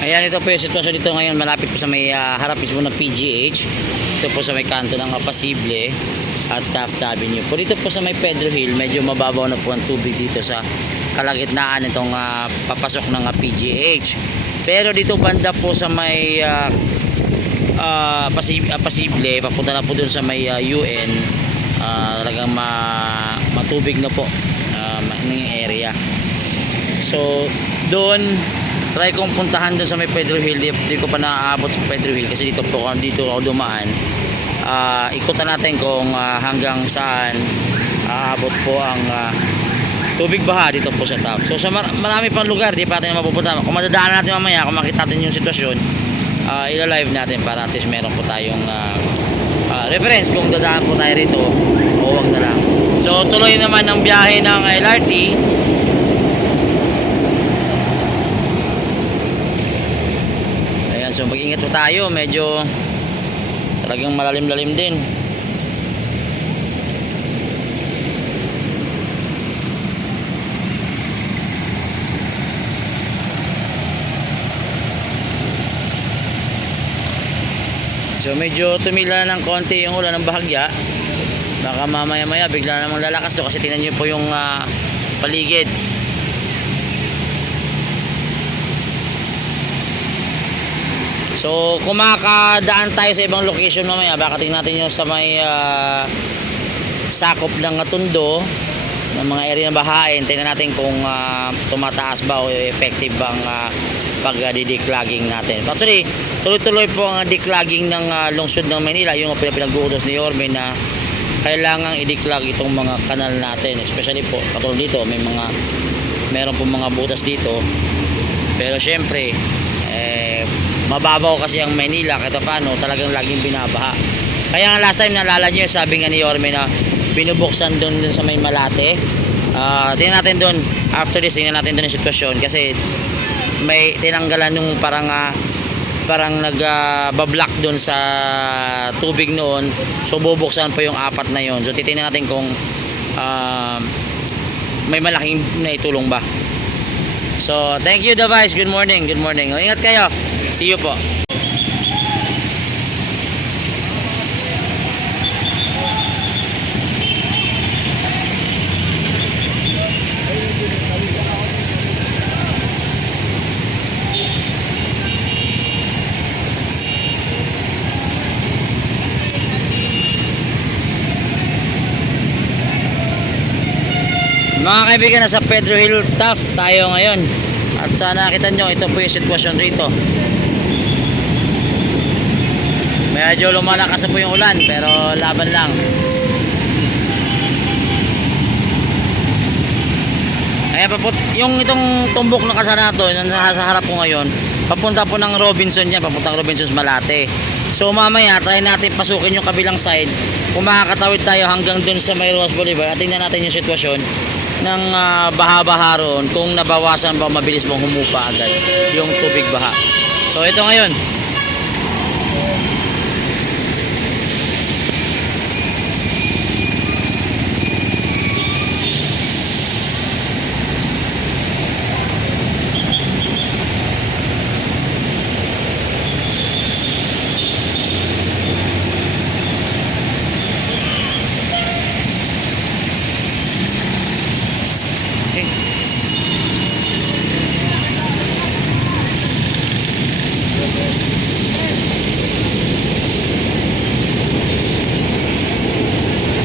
Ayan, ito po yung sitwasyon dito ngayon. Malapit po sa may harap mismo ng PGH. Ito po sa may kanto ng Pasible at Taft Avenue. Po dito po sa may Pedro Hill, medyo mababaw na po ang tubig dito sa kalagitnaan itong papasok ng PGH. Pero dito banda po sa may Pasible, papunta na po dun sa may UN, talagang matubig na po ng area. So doon try kong puntahan doon sa may Pedro Hill. Di ko pa naaabot sa Pedro Hill kasi dito ako dumaan. Ikutan natin kung hanggang saan aabot po ang tubig baha dito po sa Taft. So sa marami pang lugar di pa natin mapupunta. Kung madadaanan natin mamaya, kung makita natin yung sitwasyon, ila-live natin para at least meron po tayong reference kung dadaan po tayo rito o wag na lang. So tuloy naman ang biyahe ng LRT. So mag-ingat po tayo, medyo talagang malalim-lalim din. So medyo tumila ng konti yung ulan ng bahagya. Baka mamaya-maya bigla namang lalakas to kasi tingnan niyo po yung paligid. So kung makakadaan tayo sa ibang location mamaya, baka tingnan natin yung sa may sakop ng Tondo, ng mga area ng bahain. Tingnan natin kung tumataas ba o effective bang pag-declogging natin. Actually, tuloy-tuloy po ang declogging ng lungsod ng Manila, yung pinag-uutos ni Yorme na kailangang i-declog itong mga kanal natin, especially po katulad dito, meron po mga butas dito. Pero syempre mababaw kasi ang Manila, kahit paano talagang laging binabaha. Kaya nga last time naalala nyo, sabi nga ni Yorme na binubuksan doon sa may Malate. Tingnan natin doon, after this tingnan natin doon yung sitwasyon kasi may tinanggalan nung parang nagbablock doon sa tubig noon. So bubuksan po yung apat na yon. So titingnan natin kung may malaking naitulong ba. So thank you Device, good morning, good morning. Ingat kayo. See you po. Mga kaibigan, nasa Pedro Hill Taft tayo ngayon. At sana nakita nyo, ito po yung sitwasyon rito. Medyo lumalakas na po yung ulan, pero laban lang. Ayan, yung itong tumbok na kasana to, yung nasa harap ko ngayon, papunta po ng Robinson yan, papuntang Robinson's Malate. So mamaya, try natin pasukin yung kabilang side. Kung makakatawid tayo hanggang dun sa may Rojas Boulevard, at tingnan natin yung sitwasyon ng baha-baha roon, kung nabawasan ba mabilis mong humupa agad yung tubig baha. So ito ngayon,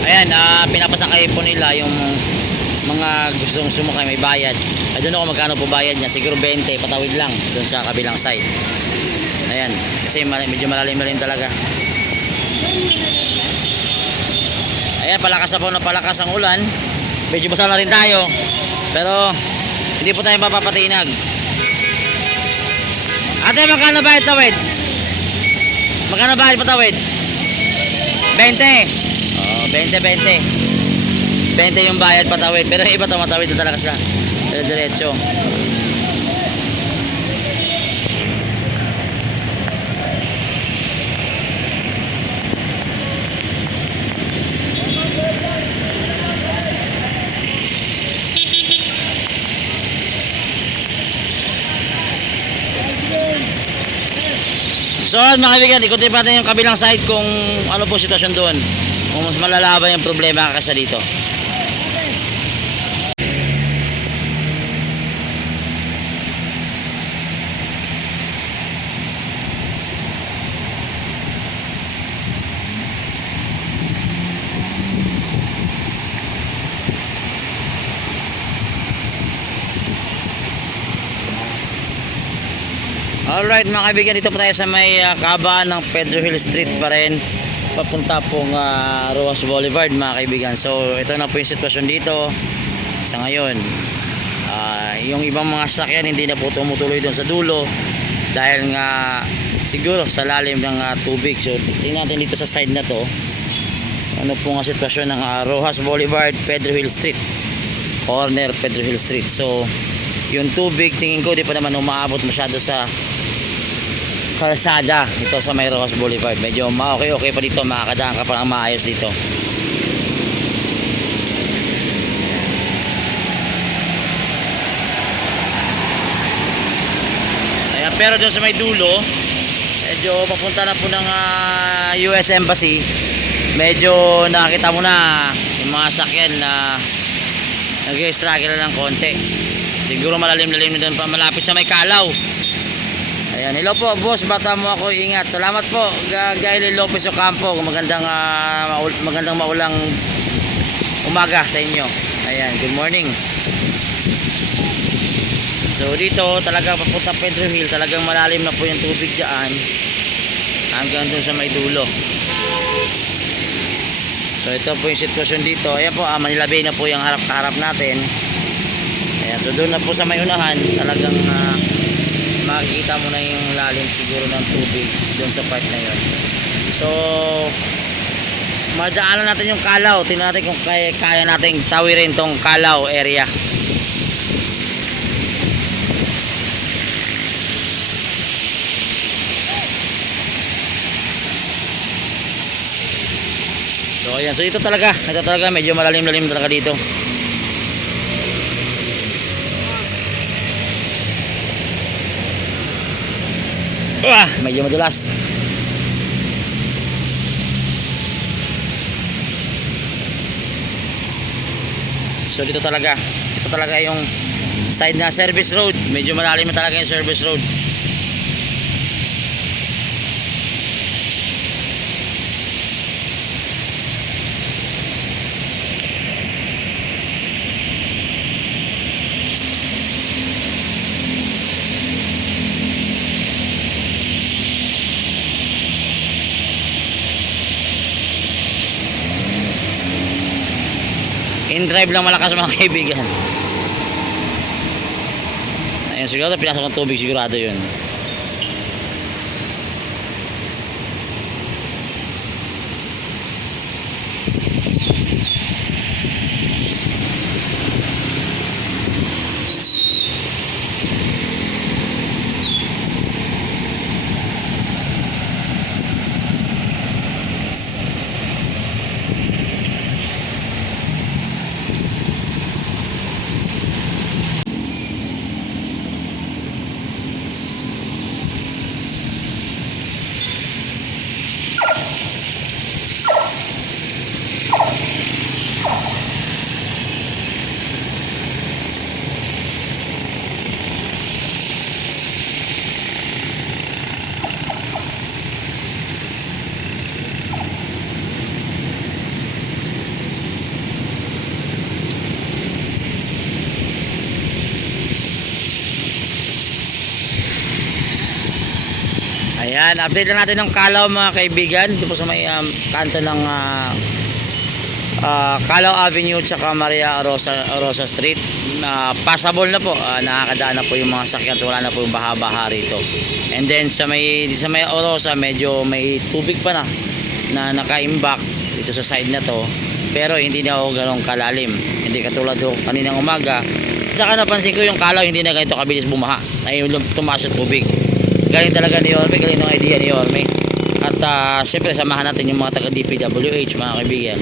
ayan, pinapasakay po nila yung mga gustong sumakay, may bayad. I don't know kung magkano po bayad niya, siguro 20 patawid lang doon sa kabilang side. Ayan, kasi medyo malalim-lalim talaga. Ayan, palakas na po na palakas ang ulan. Medyo basa na rin tayo, pero hindi po tayo mapapatinag. Ate, magkano bayad tawid? Magkano bayad patawid? 20. 20 yung bayad patawid, pero iba tumatawid na talaga sila diretso. Thank you. So mga kaibigan, ikutin natin yung kabilang side kung ano po sitwasyon doon, kung mas malala ba yung problema kasi dito. Alright mga kaibigan, dito po tayo sa may kahabaan ng Pedro Hill Street pa rin, papunta pong Rojas Boulevard mga kaibigan. So ito na po yung sitwasyon dito sa ngayon. Yung ibang mga sasakyan hindi na po tumutuloy doon sa dulo dahil nga siguro sa lalim ng tubig. So tingnan natin dito sa side na to, ano po nga sitwasyon ng Rojas Boulevard, Pedro Hill Street, corner Pedro Hill Street. So yung tubig tingin ko di pa naman umaabot masyado sa kalsada ito sa may Rojas Boulevard. Medyo okay pa dito, makakadaan ka pa ng maayos dito. Ayan, pero doon sa may dulo medyo papunta na po ng US Embassy, medyo nakita mo na yung mga sakyan na nag-struggle na ng konti. Siguro malalim-lalim na doon pa, malapit sa may Kalaw. Ayan, hello po boss, bata mo ako, ingat. Salamat po, Gayle Lopez Ocampo. Magandang maulang umaga sa inyo. Ayan, good morning. So dito talaga papunta Pedro Hill, talagang malalim na po yung tubig dyan hanggang dun sa may dulo. So ito po yung sitwasyon dito. Ayan po, Manila Bay na po yung harap-harap natin. Ayan, so doon na po sa may unahan, talagang makikita mo na yung lalim siguro ng tubig doon sa part na yun. So madaanan natin yung Kalaw. Tingnan natin kung kaya nating tawirin tong Kalaw area. So ayan, so ito talaga medyo malalim-lalim talaga dito. Medyo madulas. So dito talaga yung side na service road, medyo malalim na talaga yung service road. In drive lang malakas mga kaibigan. Ayun, siguro pinasok ng tubig, sigurado yun. Ayan, update na natin ng Kalaw mga kaibigan. Dito po sa may kanto ng Kalaw Avenue tsaka Maria Rosa Street. Passable na po, nakakadaan na po yung mga sakyan, wala na po yung baha-baha rito. And then sa may Rosa medyo may tubig pa na nakaimbak dito sa side na to, pero hindi na ako ganong kalalim, hindi katulad do kaninang umaga. Tsaka napansin ko yung Kalaw hindi na ganito kabilis bumaha, ay tumaas yung tubig. Galing talaga ni Yorme, galing ng idea ni Yorme. At siyempre samahan natin yung mga taga DPWH mga kaibigan,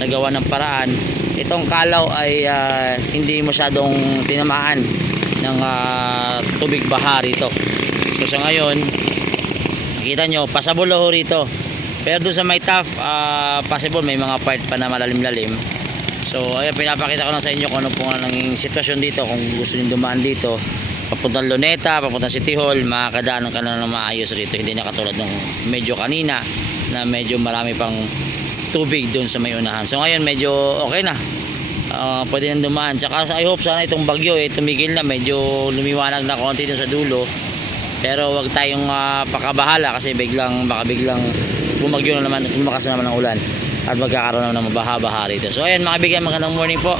nagawa ng paraan. Itong Kalaw ay hindi masyadong tinamaan ng tubig baha rito. So sa ngayon Kita nyo, pasable ho rito. Pero doon sa may tough, possible may mga part pa na malalim-lalim. So ayun, pinapakita ko lang sa inyo kung ano po nga nanging sitwasyon dito. Kung gusto nyo dumaan dito papuntang Luneta, papuntang City Hall, makakadaanan ka na ng maayos rito. Hindi na katulad ng medyo kanina na medyo marami pang tubig doon sa may unahan. So ngayon medyo okay na, pwede nang dumaan. Tsaka I hope sana itong bagyo tumigil na, medyo lumiwanag na konti doon sa dulo. Pero wag tayong pakabahala kasi baka biglang bumagyo na naman at lumakas na naman ang ulan at magkakaroon naman ng baha-baha rito. So ayan mga kaibigan, magandang morning po.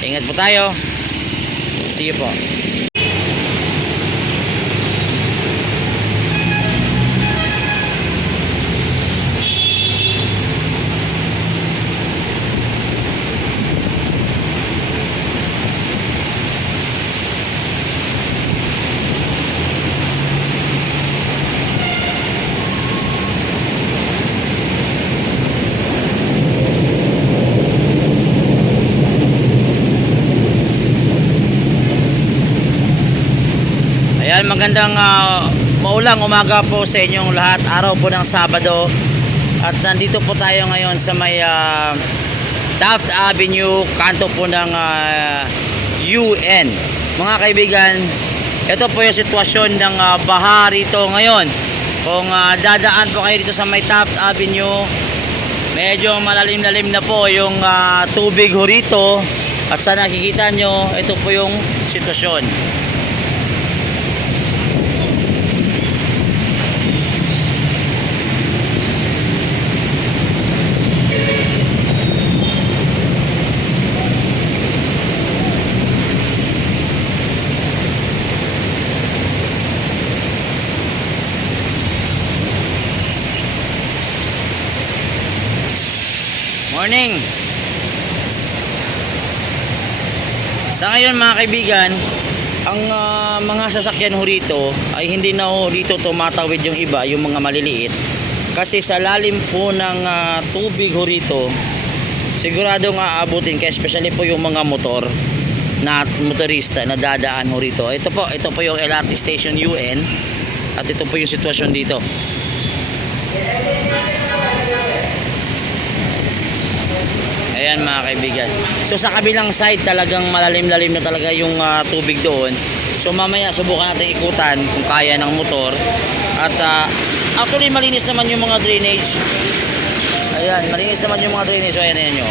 Ingat po tayo. See you po. Ayan, magandang maulang umaga po sa inyong lahat. Araw po ng Sabado. At nandito po tayo ngayon sa may Taft Avenue, kanto po ng UN. Mga kaibigan, ito po yung sitwasyon ng baha rito ngayon. Kung dadaan po kayo dito sa may Taft Avenue, medyo malalim-lalim na po yung tubig ho rito. At sa nakikita nyo, ito po yung sitwasyon. Morning. Sa ngayon mga kaibigan, ang mga sasakyan ho rito ay hindi na ho rito tumatawid yung iba, yung mga maliliit. Kasi sa lalim po ng tubig ho rito, siguradong aabutin, kaya especially po yung mga motor na motorista na dadaan ho rito. Ito po yung LRT Station UN at ito po yung sitwasyon dito. Ayan mga kaibigan. So sa kabilang side talagang malalim-lalim na talaga yung tubig doon. So mamaya subukan natin ikutan kung kaya ng motor. At actually malinis naman yung mga drainage. Ayan, malinis naman yung mga drainage. So ayan nyo.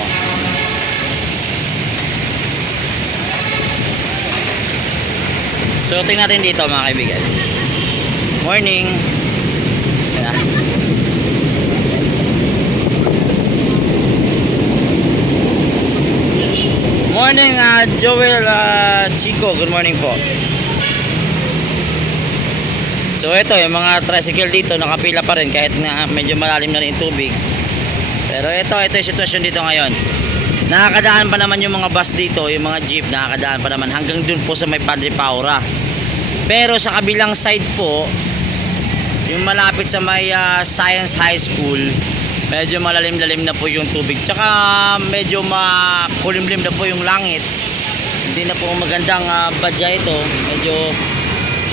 So tingnan natin dito mga kaibigan. Morning. Ayan. Morning Joel Chico, good morning po. So ito yung mga tricycle dito nakapila pa rin kahit na medyo malalim na rin yung tubig. Pero ito yung sitwasyon dito ngayon. Nakakadaan pa naman yung mga bus dito, yung mga jeep nakakadaan pa naman hanggang dun po sa may Padre Paura. Pero sa kabilang side po, yung malapit sa may Science High School, medyo malalim-lalim na po yung tubig. Tsaka medyo makulimlim na po yung langit. Hindi na po magandang badya ito. Medyo,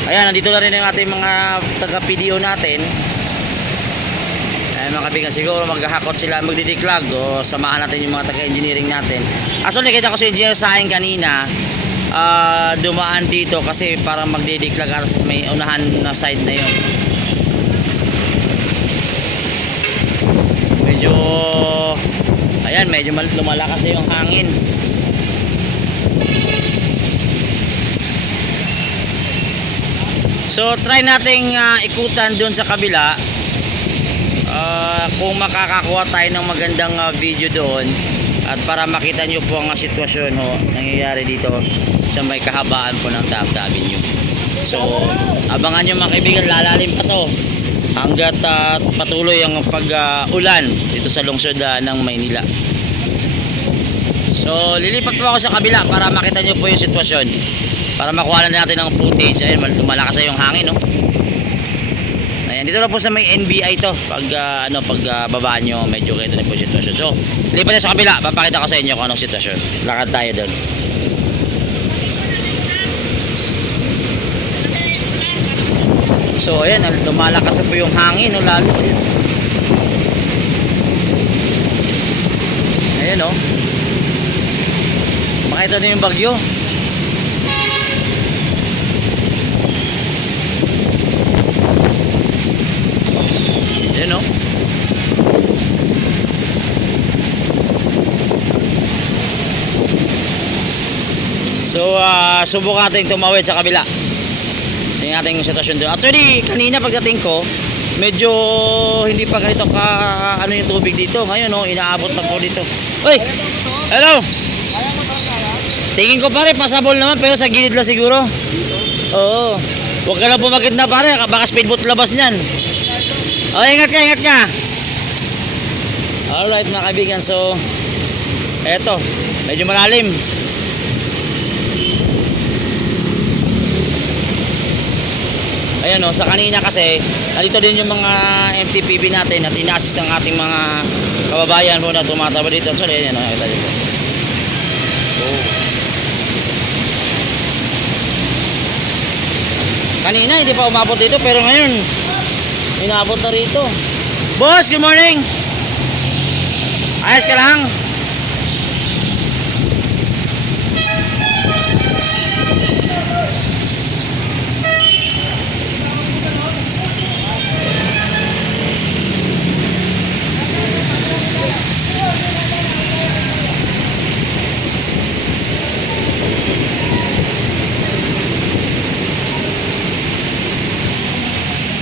ayan, nandito na rin ang ating mga taga-PDO natin. Ayan mga kaibigan, siguro maghahakot sila, magdidiklag o samahan natin yung mga taga-engineering natin. Actually, nakita ko si engineer sa akin kanina, dumaan dito kasi parang magdidiklag sa may unahan na side na yun. Medyo ayan, medyo lumalakas na yung hangin. So try nating ikutan doon sa kabila, kung makakakuha tayo ng magandang video doon at para makita nyo po ang sitwasyon nangyayari dito sa may kahabaan po ng Taft Avenue. So abangan nyo mga kaibigan, lalalim pa to hanggat patuloy ang pag-ulan dito sa lungsod ng Maynila. So lilipat po ako sa kabila para makita nyo po yung sitwasyon, para makuha na natin ng footage. Ayun, lumalakas na yung hangin ayan, dito na po sa may NBI to. Pag babaan nyo, medyo ganito na po yung sitwasyon. So lipat na sa kabila, papakita ko sa inyo kung anong sitwasyon. Lakad tayo doon. So ayan, lumalakas na po yung hangin, no, lalo. Ayan, oh. Makita nyo yung bagyo. Ayan, oh. So, subukan natin tumawid sa kabila. Tingnan natin yung sitwasyon doon. Actually, kanina pagdating ko, medyo hindi pa ganito ka ano yung tubig dito. Ngayon, oh, inaabot na po dito. Uy! Hello! Tingin ko pare, pasabol naman, pero sa gilid lang siguro. Oo. Huwag ka lang pumakit na pare, baka speedboat labas niyan. Oh, ingat ka, ingat ka. Alright mga kaibigan, so eto, medyo malalim. Ayan, o, sa kanina kasi nandito din yung mga MTPB natin at ina-assist ng ating mga kababayan po na tumatawid dito. Sorry, ayan o, nakita dito. Oh. Kanina hindi pa umabot dito, pero ngayon inabot na rito. Boss, good morning. Ayos ka lang?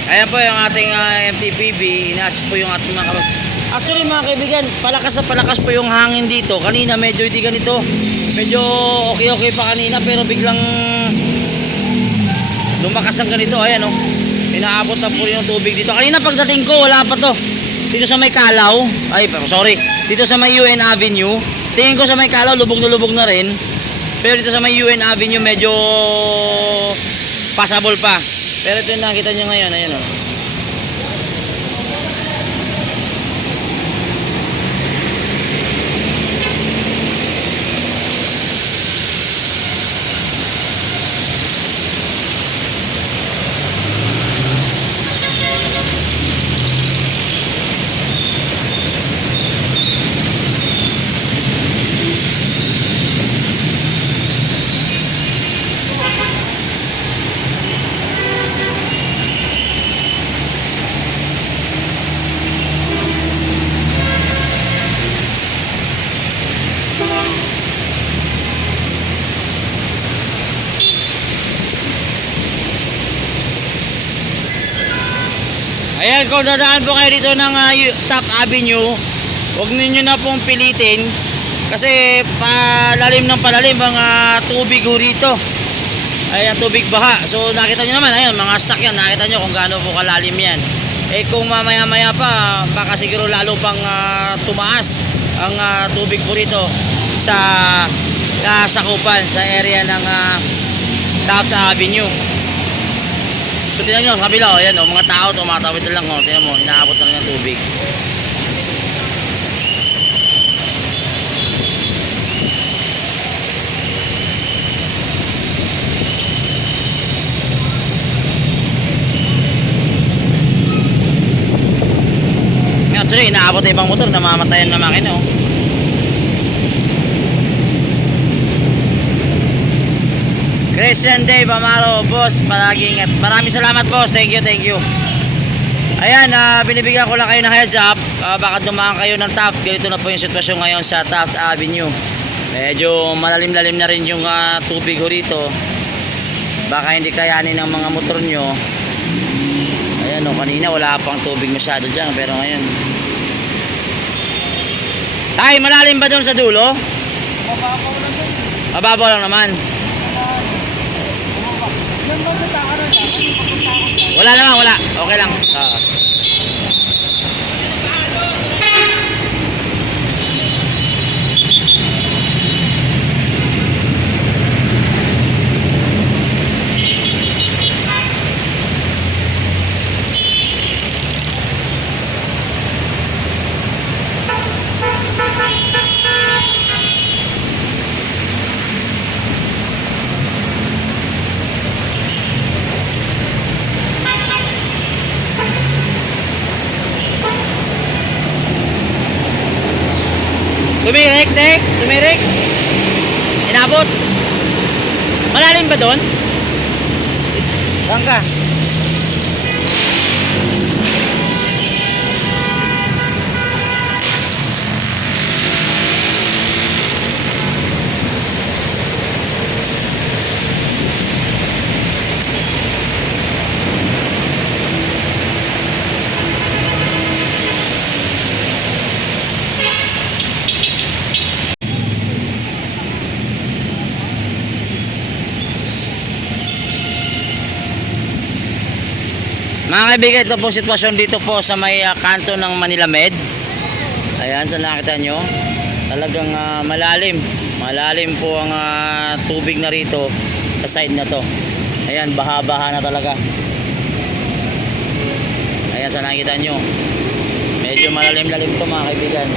Ayan po yung ating MTPB, ina-assist po yung ating mga actually mga kaibigan, palakas na palakas po yung hangin dito. Kanina medyo hindi ganito, medyo okay pa kanina, pero biglang lumakas ng ganito. Ayan o, inaabot na po yung tubig dito. Kanina pagdating ko, wala pa to. Dito sa may Kalaw, ay sorry, dito sa may UN Avenue, tingin ko sa may Kalaw, lubog na rin. Pero dito sa may UN Avenue, medyo passable pa. Pero ito yung nakita nyo ngayon, ayan o. Ayan, kung dadaan po kayo dito ng Top Avenue, huwag ninyo na pong pilitin kasi palalim ng palalim mga tubig ho rito. Ayan, tubig baha. So nakita nyo naman, ayan, mga sakyan, nakita nyo kung gaano po kalalim yan. Eh kung mamaya maya pa, baka siguro lalo pang tumaas ang tubig po rito sa sakupan, sa area ng Top Avenue. So tingnan nyo sa kabila, ayan o, mga tao tumatawid na lang o, tingnan mo, inaabot na lang ng tubig. Actually, inaabot na ibang motor, namamatayan na makina o. Christian Dave Amaro, boss, palaging ingat. Maraming salamat boss, thank you. Ayan, binibigyan ko lang kayo ng heads up, baka dumaan kayo ng Taft. Ganito na po yung sitwasyon ngayon sa Taft Avenue. Medyo malalim-lalim na rin yung tubig ho rito. Baka hindi kayanin ng mga motor nyo. Ayan o, kanina wala pang tubig masyado dyan, pero ngayon. Tay, malalim ba doon sa dulo? Mababaw lang naman. Wala naman, wala. Okay lang. Hindi? Tumirik? Inabot? Malalim ba doon? Saan ka? Mga kaibigan, ito po sitwasyon dito po sa may kanto ng Manila Med. Ayan, sa nakita nyo, talagang malalim. Malalim po ang tubig na rito sa side na to. Ayan, baha-baha na talaga. Ayan, sa nakita nyo, medyo malalim-lalim to mga kaibigan.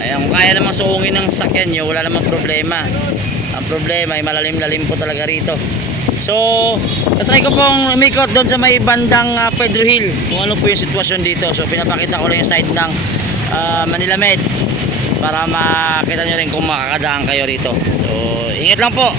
Ayan, kung kaya namang suungin ng sakyan nyo, wala namang problema. Ang problema ay malalim-lalim po talaga rito. So, natry ko pong umikot doon sa may bandang Pedro Hill kung ano po yung sitwasyon dito. So, pinapakita ko lang yung side ng Manila Med para makita nyo rin kung makakadaan kayo rito. So, ingat lang po.